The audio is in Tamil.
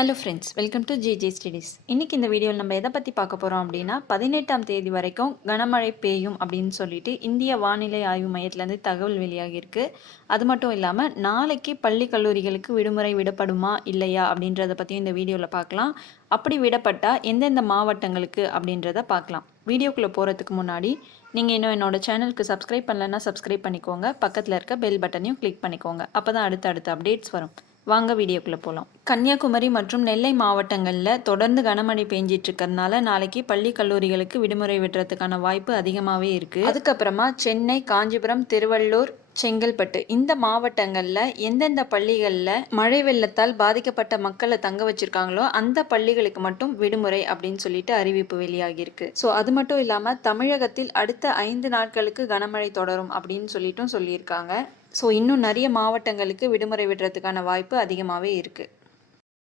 Hello friends, welcome to GJ studies. இன்றைக்கி இந்த வீடியோவில் நம்ம எதை பற்றி பார்க்க போகிறோம் அப்படின்னா 18ஆம் தேதி வரைக்கும் கனமழை பெய்யும் அப்படின்னு சொல்லிட்டு இந்திய வானிலை ஆய்வு மையத்துலேருந்து தகவல் வெளியாகியிருக்கு. அது மட்டும் இல்லாமல் நாளைக்கு பள்ளி கல்லூரிகளுக்கு விடுமுறை விடப்படுமா இல்லையா அப்படின்றத பற்றியும் இந்த வீடியோவில் பார்க்கலாம். அப்படி விடப்பட்டால் எந்தெந்த மாவட்டங்களுக்கு அப்படின்றத பார்க்கலாம். வீடியோக்குள்ளே போகிறதுக்கு முன்னாடி நீங்கள் இன்னும் என்னோடய சேனலுக்கு சப்ஸ்கிரைப் பண்ணலைன்னா சப்ஸ்கிரைப் பண்ணிக்கோங்க. பக்கத்தில் இருக்க பெல் பட்டனையும் கிளிக் பண்ணிக்கோங்க. அப்போ தான் அடுத்த அப்டேட்ஸ் வரும். வாங்க வீடியோக்குள்ளே போகலாம். கன்னியாகுமரி மற்றும் நெல்லை மாவட்டங்களில் தொடர்ந்து கனமழை பெஞ்சிட்டு இருக்கிறதுனால நாளைக்கு பள்ளி கல்லூரிகளுக்கு விடுமுறை விடுறதுக்கான வாய்ப்பு அதிகமாகவே இருக்குது. அதுக்கப்புறமா சென்னை, காஞ்சிபுரம், திருவள்ளூர், செங்கல்பட்டு இந்த மாவட்டங்களில் எந்தெந்த பள்ளிகளில் மழை வெள்ளத்தால் பாதிக்கப்பட்ட மக்களை தங்க வச்சிருக்காங்களோ அந்த பள்ளிகளுக்கு மட்டும் விடுமுறை அப்படின்னு சொல்லிட்டு அறிவிப்பு வெளியாகியிருக்கு. ஸோ அது மட்டும் இல்லாமல் தமிழகத்தில் அடுத்த 5 நாட்களுக்கு கனமழை தொடரும் அப்படின்னு சொல்லிட்டும் சொல்லியிருக்காங்க. ஸோ இன்னும் நிறைய மாவட்டங்களுக்கு விடுமுறை விடுறதுக்கான வாய்ப்பு அதிகமாகவே இருக்குது.